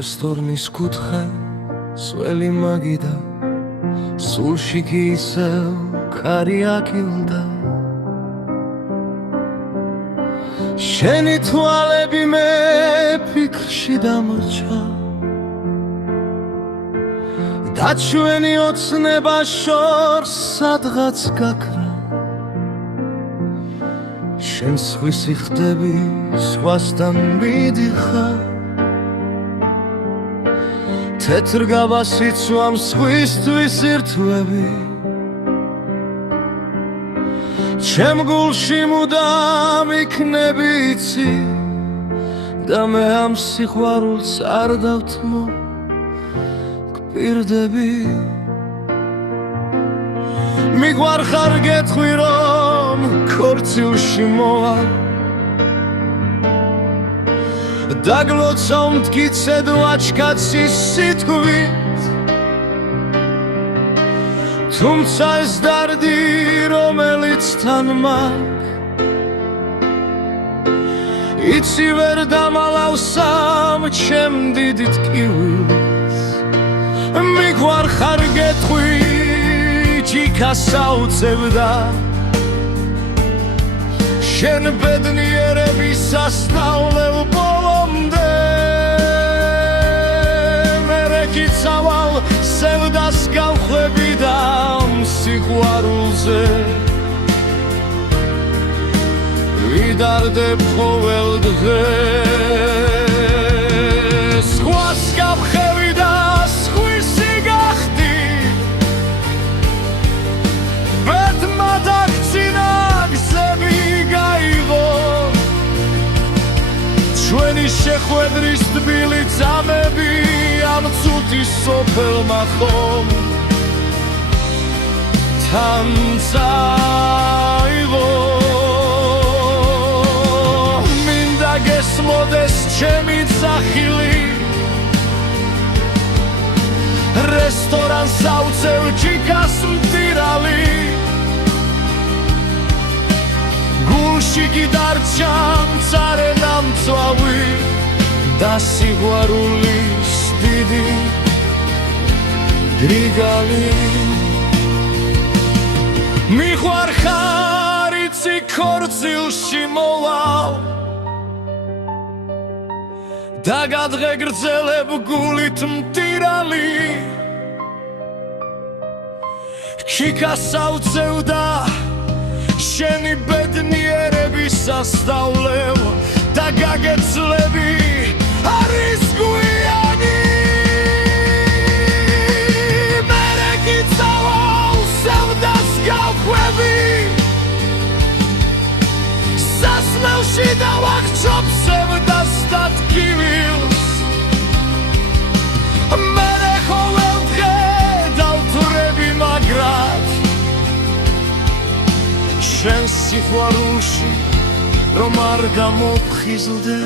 რესტორნის კუთხე სველი მაგიდა სულში კი ისევ ქარი აკილდა შენი თვალები მე ფიქრში დამრჩა და ჩვენი ოცნება შორს სადღაც გაქრა შენ სხვისი ხდები სხვასთან მიდიხარ თეთრ გავას იცვამს სხვისთვის ირთვები ჩემ გულში მუდამ იქნები იცი და მე ამ სიყვარულს არ დავთმო გპირდები მიგვარხარ გეტყვი რომ ქორწილში მოვალ დაგლოცა მტკიცედ ვაჩქაცის სიტყვით თუმცა ეს დარდი რომელიც თან მაქვს იცი ვერ დამალავს ამ ჩემ დიდ ტკივილს მიგვარხარ გეტყვი ჩიქა საუწევდა შენ ბედნიერების სასწავლელ ბოლომდე მერე კი წავალ სევდას გავხვევი და სიყვარულზე ვიდარდებ ყოველ დღეს სხვას გავხევი და სხვისი გახდი ბედმა დაგცინა გზები გაიღო ჩვენი შეხვედრის თბილი ძამები ამ ცუდი სოფელმა ხომ თან წაიღო მინდა გესმოდეს ჩემი ძახილი რესტორანს ავწევ ჩიქას მტირალი გულში კი დარჩა მწარე ნამწვავი და სიყვარულის დიდი დრიგალი მიყვარხარ იცი ქორწილში მოვალ და გადღე გრძელებ გულით მტირალი ჩიქას ავწევდა შენი ბედნიერების სასწავლელ და გაგეძლები არის გვიანი მერე კი წავალ სევდას გავხვევი სასმელში დავახჩობ სევდას და ტკივილს მერე ყოველ დღე დავთვრები მაგრად შენ სიყვარულში რომ არ გამოფხიზლდე